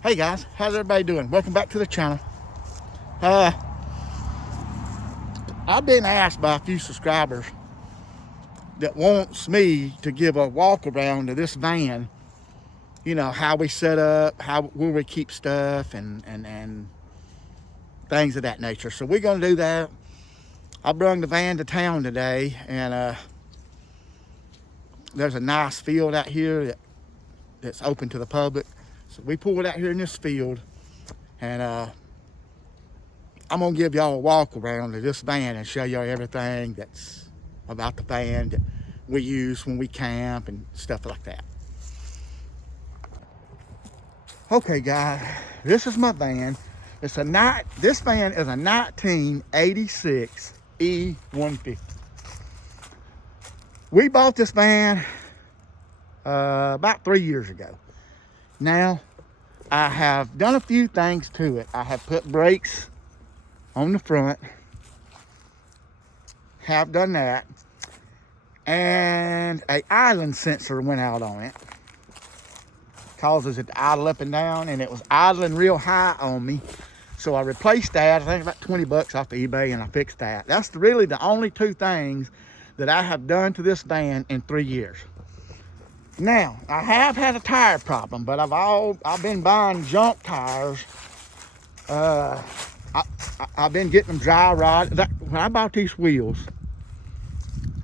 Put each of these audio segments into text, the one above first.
Hey guys, how's everybody doing? Welcome back to the channel. I've been asked by a few subscribers that wants me to give a walk around to this van. You know, how we set up, where we keep stuff, and things of that nature. So we're gonna do that. I brought the van to town today, and there's a nice field out here that's open to the public. So we pulled out here in this field, and I'm gonna give y'all a walk around to this van and show y'all everything that's about the van that we use when we camp and stuff like that. Okay guys, this is my van. This van is a 1986 E150. We bought this van about 3 years ago. Now, I have done a few things to it. I have put brakes on the front. Have done that. And an idling sensor went out on it. Causes it to idle up and down, and it was idling real high on me. So I replaced that. I think about 20 bucks off of eBay, and I fixed that. That's really the only two things that I have done to this van in 3 years. Now, I have had a tire problem, but I've been buying junk tires. I've been getting them dry rotted. When I bought these wheels,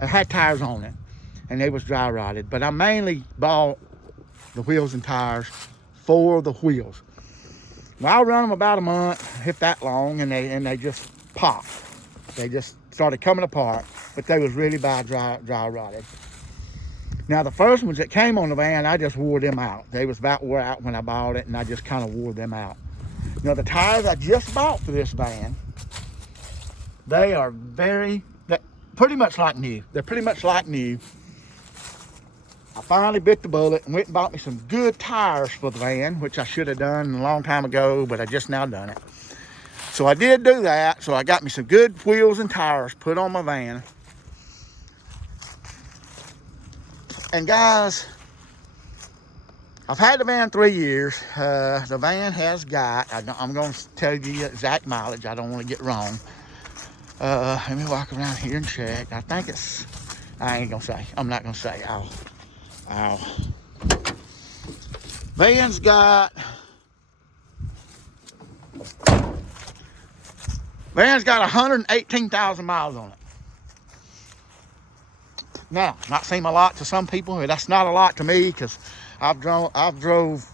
I had tires on it, and they was dry rotted. But I mainly bought the wheels and tires for the wheels. Well, I run them about a month, if that long, and they just popped. They just started coming apart, but they was really bad dry rotted. Now, the first ones that came on the van, I just wore them out. They was about wore out when I bought it, and I just kind of wore them out. Now, the tires I just bought for this van, they are pretty much like new. They're pretty much like new. I finally bit the bullet and went and bought me some good tires for the van, which I should have done a long time ago, but I just now done it. So I did do that. So I got me some good wheels and tires put on my van. And guys, I've had the van 3 years. The van has got, I'm going to tell you the exact mileage. I don't want to get wrong. Let me walk around here and check. I think it's, I ain't going to say. I'm not going to say. Van's got 118,000 miles on it. Now, not seem a lot to some people, but that's not a lot to me, because I've drove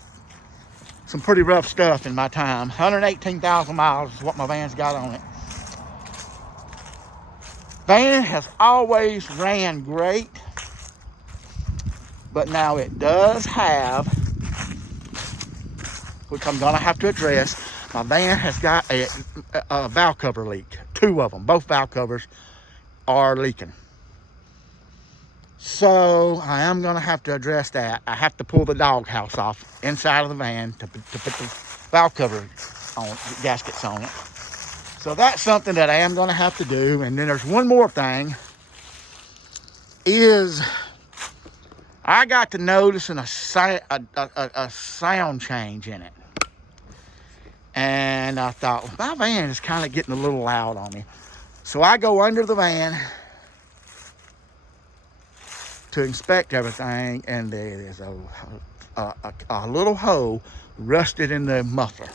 some pretty rough stuff in my time. 118,000 miles is what my van's got on it. Van has always ran great, but now it does have, which I'm gonna have to address, my van has got a valve cover leak. 2 of them, both valve covers are leaking. So I am gonna have to address that. I have to pull the doghouse off inside of the van to put the valve cover on, gaskets on it. So that's something that I am gonna have to do. And then there's one more thing, is I got to noticing a sound change in it. And I thought, well, my van is kind of getting a little loud on me. So I go under the van to inspect everything, and there's a little hole rusted in the muffler.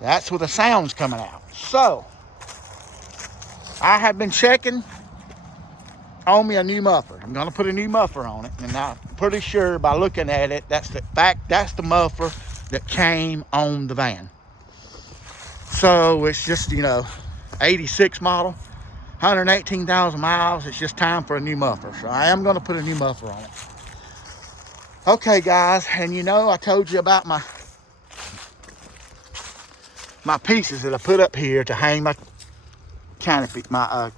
That's where the sound's coming out. So I have been checking on me a new muffler. I'm gonna put a new muffler on it, and I'm pretty sure by looking at it, that's the muffler that came on the van. So it's just, 86 model, 118,000 miles. It's just time for a new muffler. So I am gonna put a new muffler on it. Okay guys, and I told you about my pieces that I put up here to hang my canopy, my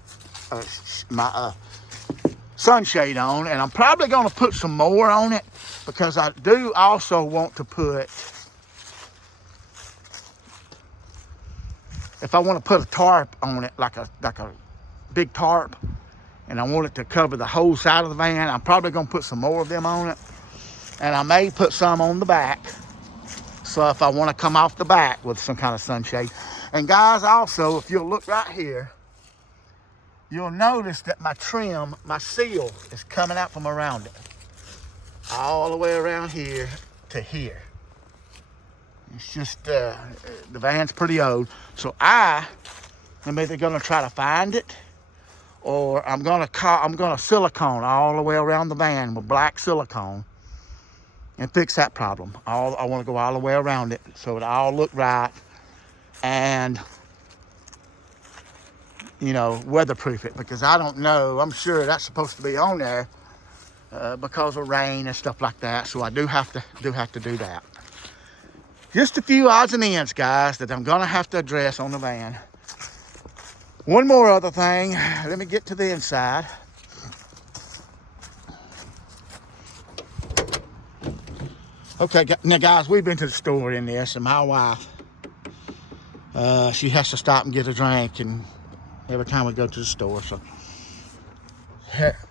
sunshade on, and I'm probably going to put some more on it, because I do also want to put, if I want to put a tarp on it, like a big tarp, and I want it to cover the whole side of the van, I'm probably going to put some more of them on it, and I may put some on the back So if I want to come off the back with some kind of sunshade. And guys, also, if you'll look right here, you'll notice that my trim, my seal is coming out from around it. All the way around here to here. It's just, the van's pretty old. So I'm either gonna try to find it, or I'm gonna silicone all the way around the van with black silicone and fix that problem. I wanna go all the way around it so it all look right, and you know, weatherproof it, because I don't know, I'm sure that's supposed to be on there because of rain and stuff like that. So I do have to do that. Just a few odds and ends, guys, that I'm gonna have to address on the van. One more other thing, let me get to the inside. Okay, now guys, we've been to the store in this, and my wife, she has to stop and get a drink, and every time we go to the store, so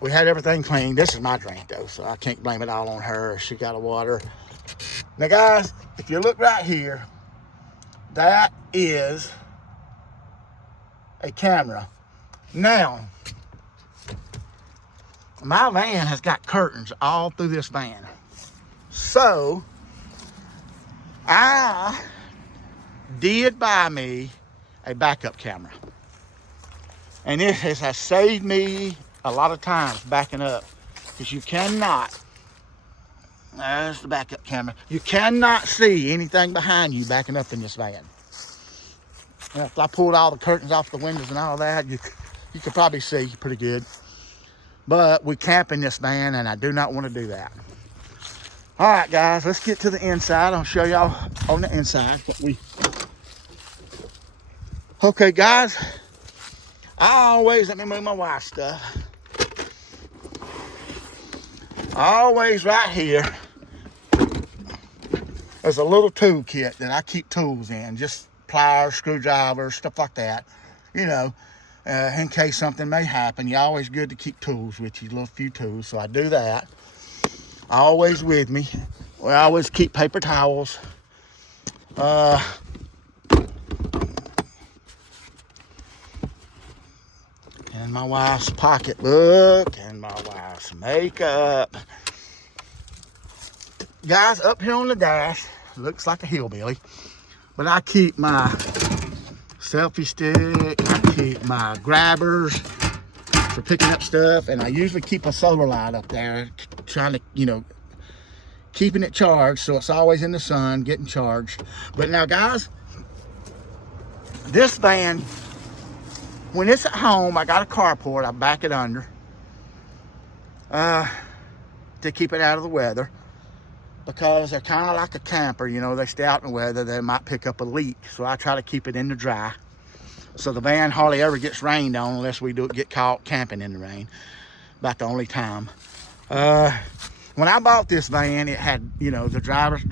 we had everything clean. This is my drink though, so I can't blame it all on her. She got a water. Now guys, if you look right here, that is a camera. Now, my van has got curtains all through this van. So, I did buy me a backup camera. And it has saved me a lot of times backing up, because you cannot, there's the backup camera, you cannot see anything behind you backing up in this van. And if I pulled all the curtains off the windows and all that, you could probably see pretty good. But we camp in this van, and I do not want to do that. All right, guys, let's get to the inside. I'll show y'all on the inside what we... Okay, guys, let me move my wife's stuff. Always right here, there's a little tool kit that I keep tools in, just pliers, screwdrivers, stuff like that. You know, in case something may happen, you're always good to keep tools with you, a little few tools, so I do that. Always with me. We always keep paper towels. And my wife's pocketbook, and my wife's makeup. Guys, up here on the dash, looks like a hillbilly, but I keep my selfie stick, I keep my grabbers for picking up stuff, and I usually keep a solar light up there, trying to, you know, keeping it charged so it's always in the sun, getting charged. But now, guys, this van, when it's at home, I got a carport, I back it under to keep it out of the weather, because they're kind of like a camper, you know, they stay out in the weather, they might pick up a leak. So I try to keep it in the dry. So the van hardly ever gets rained on unless we get caught camping in the rain. About the only time. When I bought this van, it had, you know, the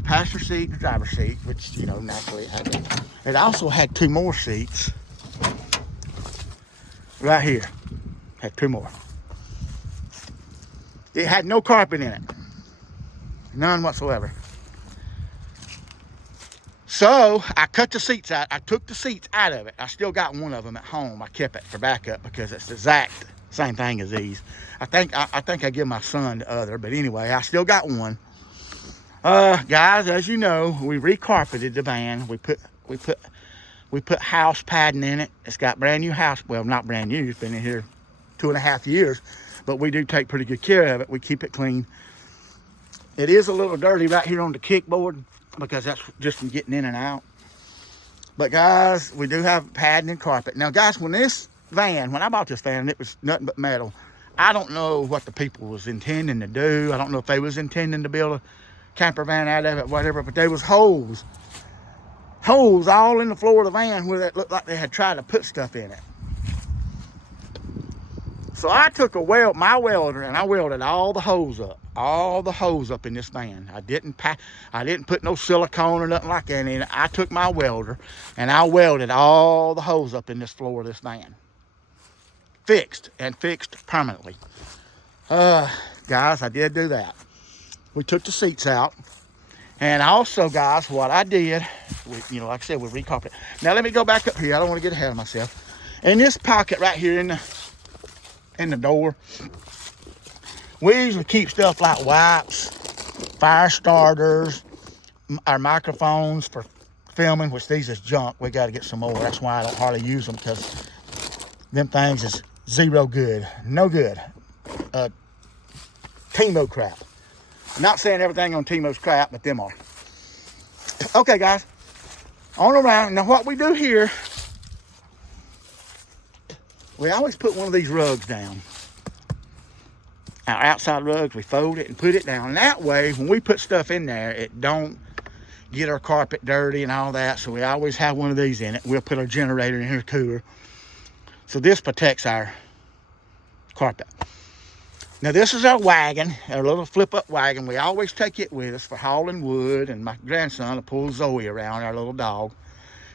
passenger seat, the driver's seat, which, you know, naturally it had that. It also had two more seats. Right here, had two more. It had no carpet in it, none whatsoever. So I cut the seats out. I took the seats out of it. I still got one of them at home. I kept it for backup because it's the exact same thing as these. I think I give my son the other, but anyway, I still got one. Guys, as you know, we recarpeted the van. We put house padding in it. It's got brand new house. Well, not brand new. It's been in here 2.5 years, but we do take pretty good care of it. We keep it clean. It is a little dirty right here on the kickboard because that's just from getting in and out. But guys, we do have padding and carpet. Now, guys, when I bought this van, it was nothing but metal. I don't know what the people was intending to do. I don't know if they was intending to build a camper van out of it, whatever, but there was holes all in the floor of the van where it looked like they had tried to put stuff in it. So I took my welder, and I welded all the holes up in this van. I didn't put no silicone or nothing like that in it. I took my welder and I welded all the holes up in this floor of this van. Fixed permanently. Guys, I did do that. We took the seats out, And also, guys, what I did, like I said, we recarpeted. Now let me go back up here. I don't want to get ahead of myself. In this pocket right here in the door, we usually keep stuff like wipes, fire starters, our microphones for filming, which these is junk. We got to get some more. That's why I don't hardly use them, because them things is zero good. No good. Timo crap. I'm not saying everything on Timo's crap, but them are. Okay, guys. On around. Now, what we do here, we always put one of these rugs down. Our outside rugs, we fold it and put it down. That way, when we put stuff in there, it don't get our carpet dirty and all that. So we always have one of these in it. We'll put our generator in here, cooler. So this protects our carpet. Now this is our wagon, our little flip-up wagon. We always take it with us for hauling wood, and my grandson will pull Zoe around, our little dog.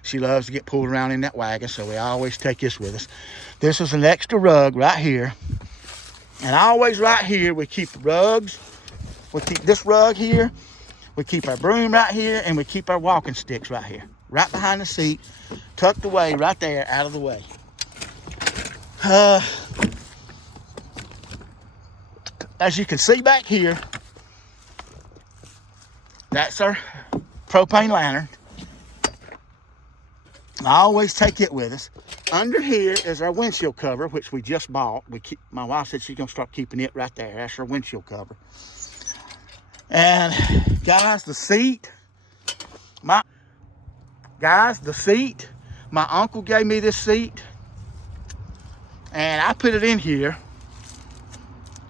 She loves to get pulled around in that wagon, so we always take this with us. This is an extra rug right here. And always right here, we keep the rugs. We keep this rug here. We keep our broom right here, and we keep our walking sticks right here. Right behind the seat, tucked away right there, out of the way. As you can see back here, that's our propane lantern. I always take it with us. Under here is our windshield cover, which we just bought. My wife said she's gonna start keeping it right there. That's our windshield cover. And guys, the seat, my uncle gave me this seat, and I put it in here.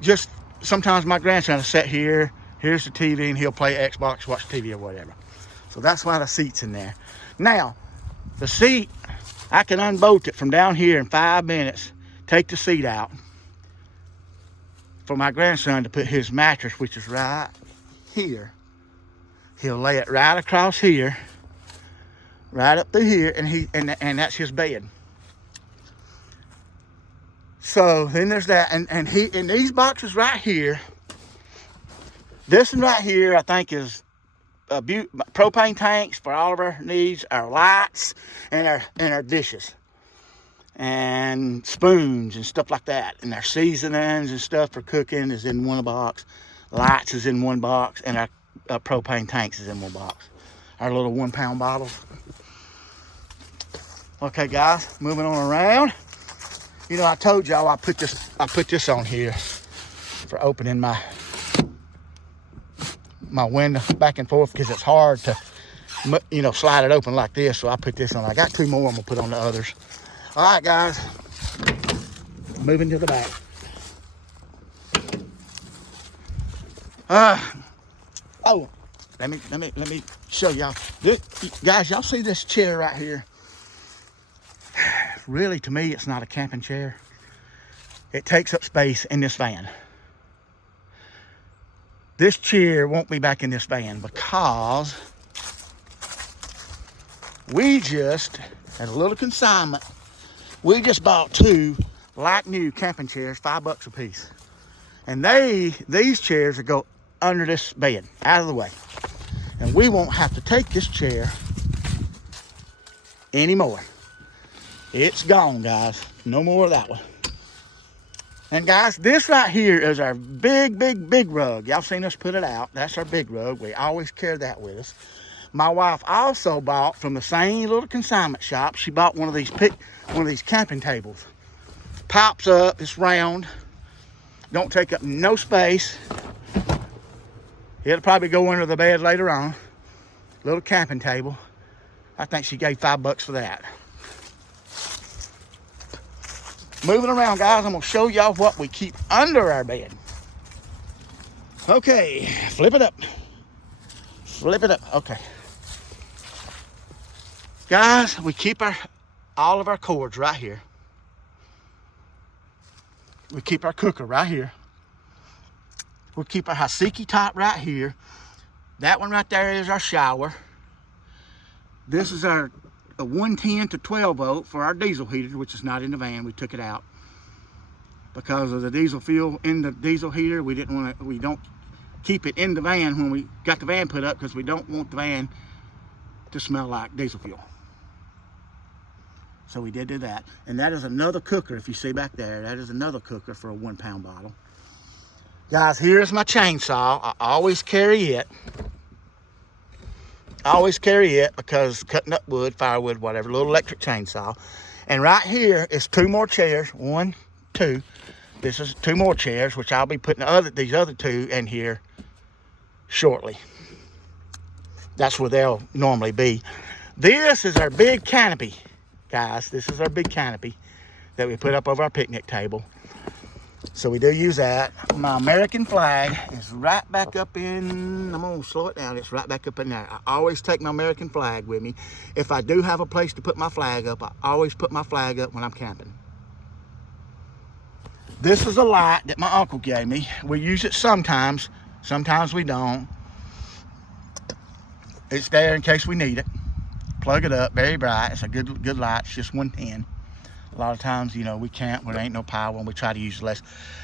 Just sometimes my grandson will sit here, here's the TV, and he'll play Xbox, watch TV or whatever. So that's why the seat's in there. Now, the seat, I can unbolt it from down here in 5 minutes, take the seat out for my grandson to put his mattress, which is right here. He'll lay it right across here, right up through here, and that's his bed. So then there's that, and in these boxes right here, this one right here I think is propane tanks for all of our needs, our lights, and our dishes, and spoons and stuff like that, and our seasonings and stuff for cooking is in one box, lights is in one box, and our propane tanks is in one box. Our little 1 pound bottles. Okay, guys, moving on around. You know, I told y'all I put this on here for opening my window back and forth, because it's hard to, slide it open like this. So I put this on. I got 2 more I'm gonna put on the others. All right, guys, moving to the back. Let me show y'all. Guys, y'all see this chair right here? Really, to me, it's not a camping chair. It takes up space in this van. This chair won't be back in this van because we just, at a little consignment, we just bought 2 like new camping chairs, $5 a piece. And these chairs will go under this bed, out of the way. And we won't have to take this chair anymore. It's gone, guys. No more of that one. And guys, this right here is our big rug. Y'all seen us put it out. That's our big rug. We always carry that with us. My wife also bought from the same little consignment shop. She bought one of these camping tables. Pops up, it's round. Don't take up no space. It'll probably go under the bed later on. Little camping table. I think she gave $5 for that. Moving around, guys, I'm gonna show y'all what we keep under our bed. Okay, flip it up. Flip it up, okay. Guys, we keep all of our cords right here. We keep our cooker right here. We'll keep our Hasiki top right here. That one right there is our shower. This is our a 110 to 12 volt for our diesel heater, which is not in the van. We took it out because of the diesel fuel in the diesel heater. We don't keep it in the van when we got the van put up, because we don't want the van to smell like diesel fuel. So we did do that. And that is another cooker, if you see back there. That is another cooker for a 1 pound bottle. Guys, here's my chainsaw. I always carry it. I always carry it because cutting up wood, firewood, whatever, little electric chainsaw. And right here is 2 more chairs. 1, 2. This is 2 more chairs, which I'll be putting these other 2 in here shortly. That's where they'll normally be. This is our big canopy, guys. This is our big canopy that we put up over our picnic table. So we do use that. My American flag is right back up in, I'm gonna slow it down, it's right back up in there. I always take my American flag with me. If I do have a place to put my flag up, I always put my flag up when I'm camping. This is a light that my uncle gave me. We use it sometimes we don't. It's there in case we need it. Plug it up, very bright. It's a good light. It's just 110. A lot of times, you know, we can't, there ain't no power, and we try to use less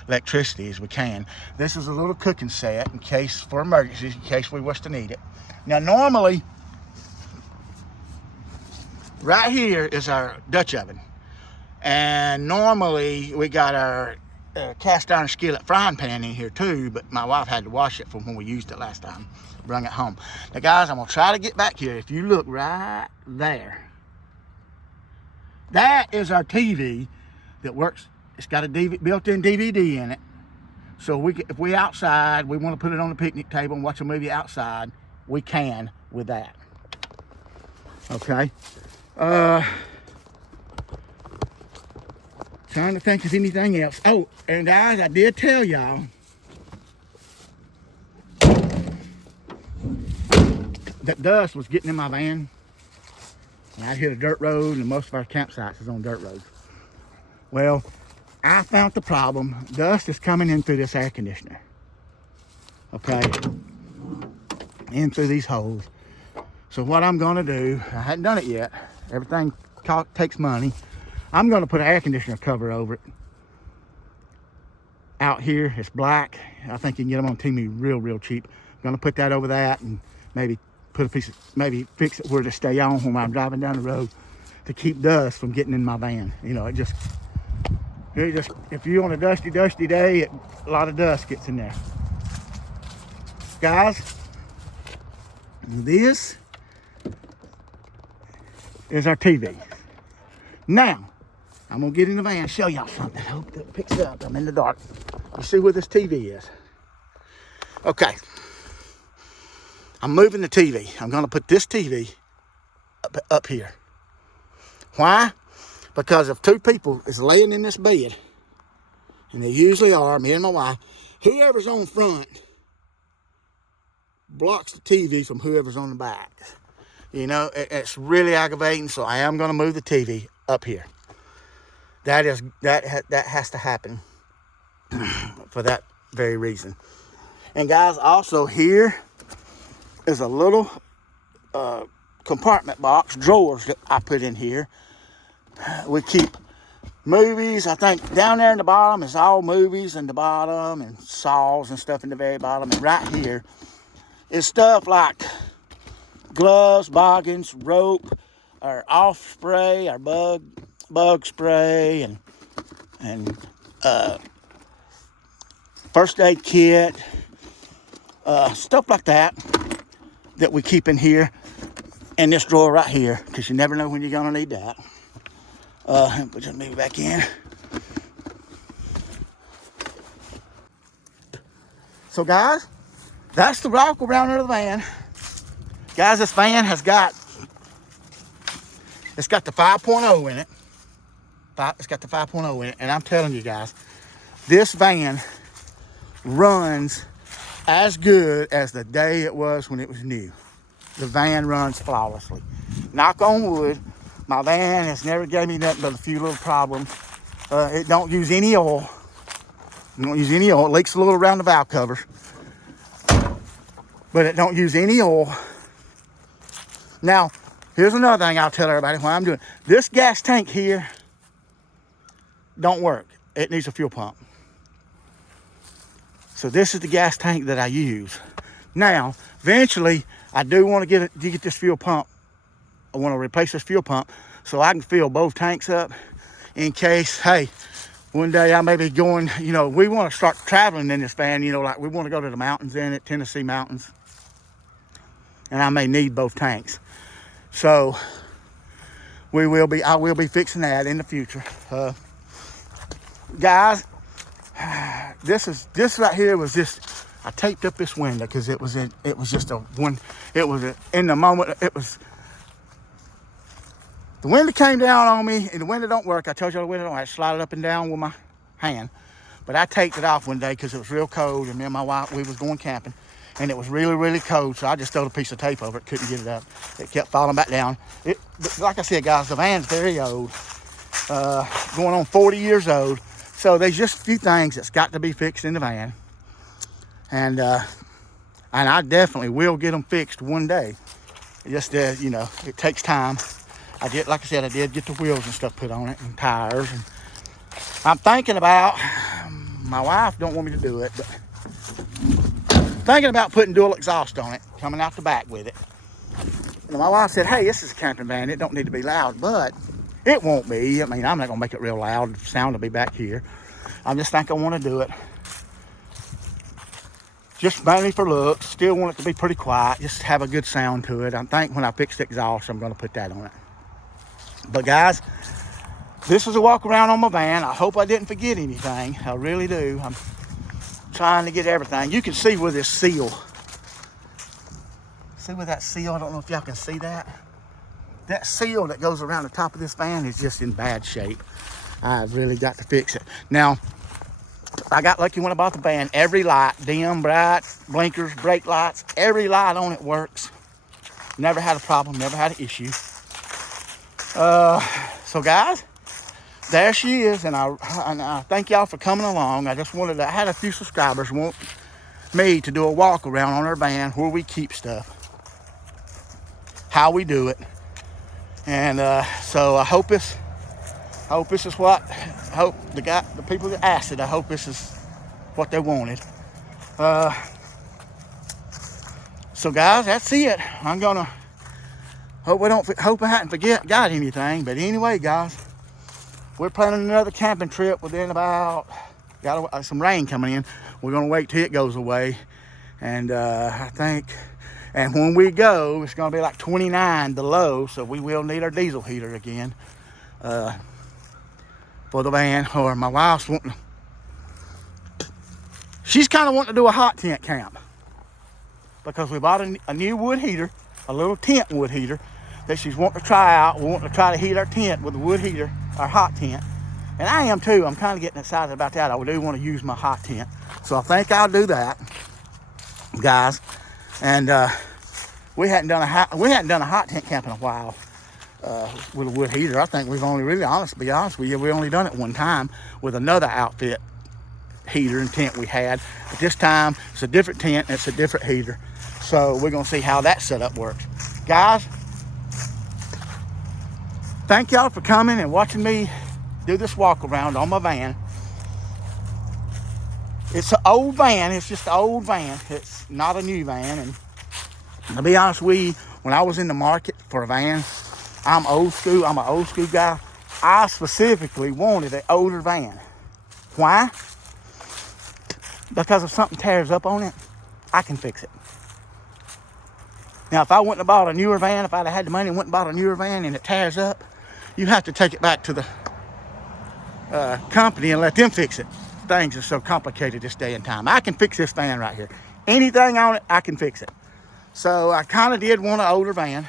electricity as we can. This is a little cooking set in case, for emergencies, in case we wish to need it. Now, normally, right here is our Dutch oven. And normally, we got our cast iron skillet frying pan in here too, but my wife had to wash it from when we used it last time. Bring it home. Now, guys, I'm gonna try to get back here. If you look right there, that is our TV that works. It's got a built-in DVD in it. So if we outside, we want to put it on the picnic table and watch a movie outside, we can with that. Okay. Trying to think of anything else. Oh, and guys, I did tell y'all that dust was getting in my van. And I hit a dirt road, and most of our campsites is on dirt roads. Well, I found the problem. Dust is coming in through this air conditioner. Okay? In through these holes. So what I'm gonna do, I hadn't done it yet. Everything takes money. I'm gonna put an air conditioner cover over it. Out here, it's black. I think you can get them on Temu real cheap. I'm gonna put that over that and maybe put a piece of, maybe fix it where to stay on when I'm driving down the road to keep dust from getting in my van. You know, it just, if you're on a dusty day, a lot of dust gets in there. Guys, this is our TV. Now, I'm gonna get in the van and show y'all something. I hope that picks up. I'm in the dark. You see where this TV is? Okay. I'm moving the TV. I'm gonna put this TV up here. Why? Because if 2 people is laying in this bed, and they usually are, me and my wife, whoever's on front blocks the TV from whoever's on the back. You know, it's really aggravating, so I am gonna move the TV up here. That has to happen for that very reason. And guys, also here is a little compartment box, drawers that I put in here. We keep movies. I think down there in the bottom is all movies in the bottom, and saws and stuff in the very bottom. And right here is stuff like gloves, boggins, rope, our off spray, our bug spray, and first aid kit, stuff like that we keep in here, in this drawer right here, because you never know when you're gonna need that. Put your maybe back in. So guys, that's the rock around under the van. Guys, this van has got, it's got the 5.0 in it. It's got the 5.0 in it, and I'm telling you guys, this van runs as good as the day it was when it was new. The van runs flawlessly. Knock on wood, my van has never gave me nothing but a few little problems. It don't use any oil. It don't use any oil. It leaks a little around the valve covers, but it don't use any oil. Now, here's another thing I'll tell everybody why I'm doing. This gas tank here don't work. It needs a fuel pump. So this is the gas tank that I use. Now, eventually, I do want to get this fuel pump. I want to replace this fuel pump so I can fill both tanks up in case, hey, one day I may be going, we want to start traveling in this van, like we want to go to the mountains in it, Tennessee mountains. And I may need both tanks. So I will be fixing that in the future. Guys, this right here was just, I taped up this window because it was in the moment, the window came down on me, and the window don't work. I told you the window don't. I slide it up and down with my hand. But I taped it off one day because it was real cold, and me and my wife, we was going camping, and it was really, really cold, so I just threw a piece of tape over it, couldn't get it up. It kept falling back down. Like I said, guys, the van's very old, going on 40 years old, so there's just a few things that's got to be fixed in the van, and I definitely will get them fixed one day. Just, it takes time. Like I said, I did get the wheels and stuff put on it, and tires. And I'm thinking about, my wife don't want me to do it, but thinking about putting dual exhaust on it, coming out the back with it. And my wife said, hey, this is a camping van. It don't need to be loud, but it won't be. I mean, I'm not going to make it real loud. The sound will be back here. I just think I want to do it. Just mainly for looks. Still want it to be pretty quiet. Just have a good sound to it. I think when I fix the exhaust, I'm going to put that on it. But guys, this is a walk around on my van. I hope I didn't forget anything. I really do. I'm trying to get everything. You can see with this seal. See with that seal? I don't know if y'all can see that. That seal that goes around the top of this van is just in bad shape. I've really got to fix it. Now, I got lucky when I bought the van. Every light, dim, bright, blinkers, brake lights, every light on it works. Never had a problem, never had an issue. So guys, there she is, and I thank y'all for coming along. I had a few subscribers want me to do a walk around on our van where we keep stuff, how we do it, and so I hope this is what the people that asked it. I hope this is what they wanted. So guys, that's it. I'm gonna. Hope I hadn't got anything. But anyway, guys, we're planning another camping trip within got some rain coming in. We're gonna wait till it goes away, and I think, and when we go, it's gonna be like 29 below, so we will need our diesel heater again for the van. Or my wife's she's kind of wanting to do a hot tent camp because we bought a new wood heater, a little tent wood heater that she's wanting to try out. We want to try to heat our tent with a wood heater, our hot tent. And I am too. I'm kind of getting excited about that. I do want to use my hot tent. So I think I'll do that, guys. And we hadn't done a hot tent camp in a while with a wood heater. I think we've only really, to be honest with you, we only done it one time with another outfit heater and tent we had. But this time it's a different tent and it's a different heater. So we're going to see how that setup works. Guys, thank y'all for coming and watching me do this walk around on my van. It's an old van. It's just an old van. It's not a new van. And to be honest with you, when I was in the market for a van, I'm old school. I'm an old school guy. I specifically wanted an older van. Why? Because if something tears up on it, I can fix it. Now, if I went and bought a newer van, if I'd have had the money and went and bought a newer van and it tears up, you have to take it back to the company and let them fix it. Things are so complicated this day and time. I can fix this van right here. Anything on it, I can fix it. So I kind of did want an older van.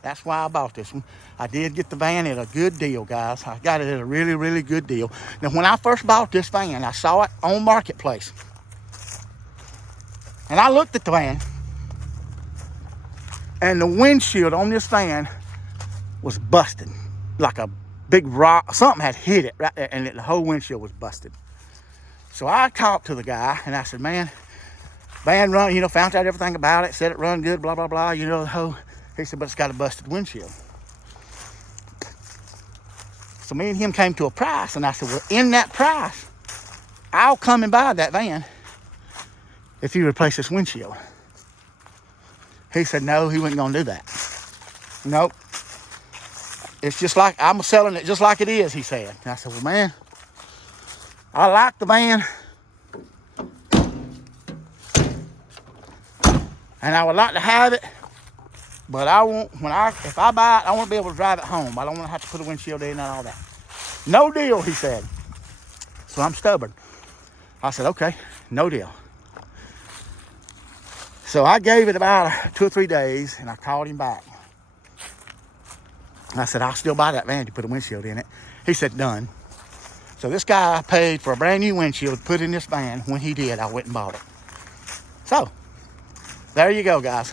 That's why I bought this one. I did get the van at a good deal, guys. I got it at a really, really good deal. Now, when I first bought this van, I saw it on Marketplace. And I looked at the van. And the windshield on this van was busted. Like a big rock. Something had hit it right there, and the whole windshield was busted. So I talked to the guy, and I said, man, van run, found out everything about it, said it run good, blah, blah, blah, the whole. He said, but it's got a busted windshield. So me and him came to a price, and I said, well, in that price, I'll come and buy that van if you replace this windshield. He said, no, he wasn't going to do that. Nope. It's just like, I'm selling it just like it is, he said. And I said, well, man, I like the van. And I would like to have it. But I want, if I buy it, I want to be able to drive it home. I don't want to have to put a windshield in and all that. No deal, he said. So I'm stubborn. I said, okay, no deal. So I gave it about 2 or 3 days, and I called him back. I said, I'll still buy that van to put a windshield in it. He said, done. So this guy paid for a brand new windshield to put in this van. When he did, I went and bought it. So, there you go, guys.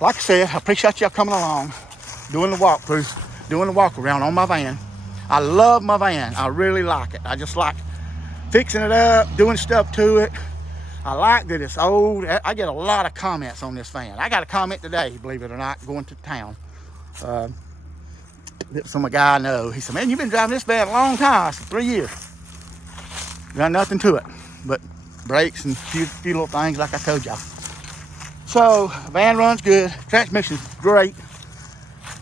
Like I said, I appreciate y'all coming along, doing the walkthrough, doing the walk around on my van. I love my van. I really like it. I just like fixing it up, doing stuff to it. I like that it's old. I get a lot of comments on this van. I got a comment today, believe it or not, going to town. From a guy I know. He said, man, you've been driving this van a long time. I said, 3 years. Got nothing to it but brakes and a few little things like I told y'all. So, van runs good. Transmission's great.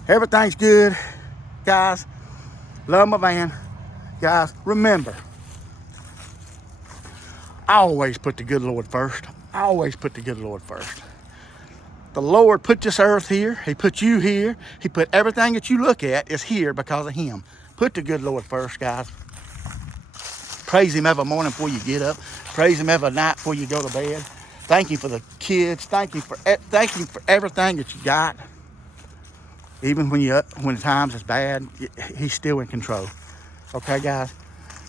Everything's good. Guys, love my van. Guys, remember, I always put the good Lord first. I always put the good Lord first. The Lord put this earth here. He put you here. He put everything that you look at is here because of him. Put the good Lord first, guys. Praise him every morning before you get up. Praise him every night before you go to bed. Thank you for the kids. Thank you for everything that you got. Even when times is bad, he's still in control. Okay, guys?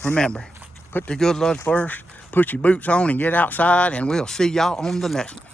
Remember, put the good Lord first. Put your boots on and get outside, and we'll see y'all on the next one.